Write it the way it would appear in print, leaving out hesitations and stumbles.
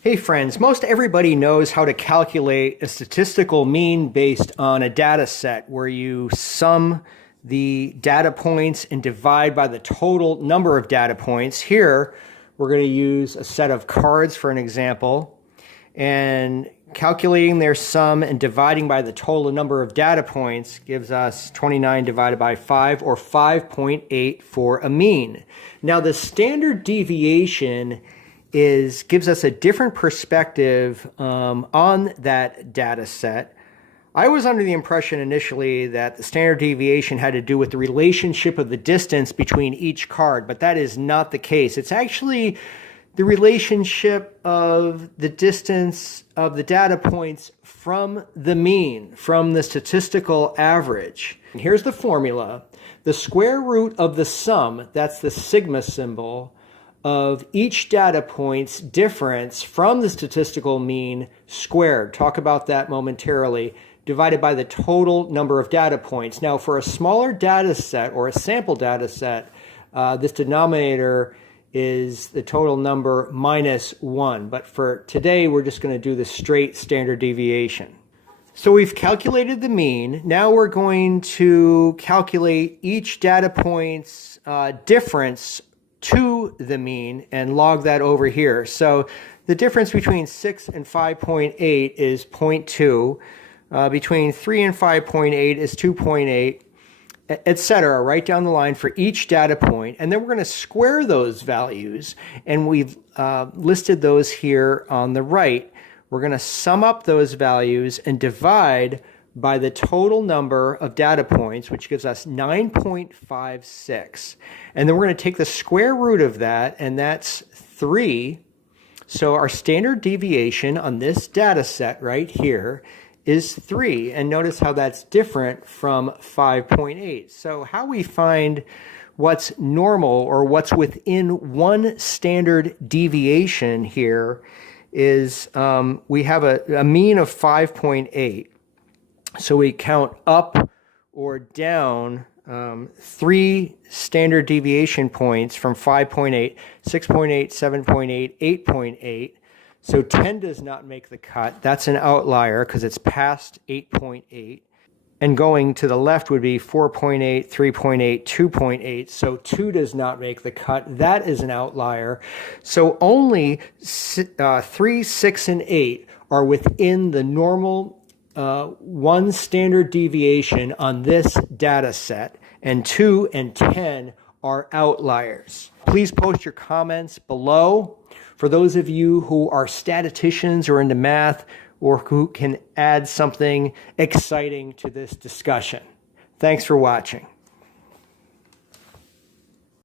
Hey friends, most everybody knows how to calculate a statistical mean based on a data set where you sum the data points and divide by the total number of data points. Here, we're going to use a set of cards for an example, and calculating their sum and dividing by the total number of data points gives us 29 divided by 5, or 5.8 for a mean. Now, the standard deviation gives us a different perspective on that data set. I was under the impression initially that the standard deviation had to do with the relationship of the distance between each card, but that is not the case. It's actually the relationship of the distance of the data points from the mean, from the statistical average. And here's the formula. The square root of the sum, that's the sigma symbol, of each data point's difference from the statistical mean squared. Talk about that momentarily, divided by the total number of data points. Now, for a smaller data set or a sample data set, this denominator is the total number minus 1. But for today, we're just going to do the straight standard deviation. So we've calculated the mean. Now we're going to calculate each data point's difference to the mean and log that over here. So the difference between 6 and 5.8 is 0.2. Between 3 and 5.8 is 2.8, etc. right down the line for each data point. And then we're going to square those values, and we've listed those here on the right. We're going to sum up those values and divide by the total number of data points, which gives us 9.56. And then we're going to take the square root of that, and that's 3. So our standard deviation on this data set right here is 3. And notice how that's different from 5.8. So how we find what's normal or what's within one standard deviation here is we have a mean of 5.8. So we count up or down 3 standard deviation points from 5.8, 6.8, 7.8, 8.8. So 10 does not make the cut. That's an outlier because it's past 8.8. And going to the left would be 4.8, 3.8, 2.8. So 2 does not make the cut. That is an outlier. So only 3, 6, and 8 are within the normal one standard deviation on this data set, and 2 and 10 are outliers. Please post your comments below. For those of you who are statisticians or into math, or who can add something exciting to this discussion. Thanks for watching.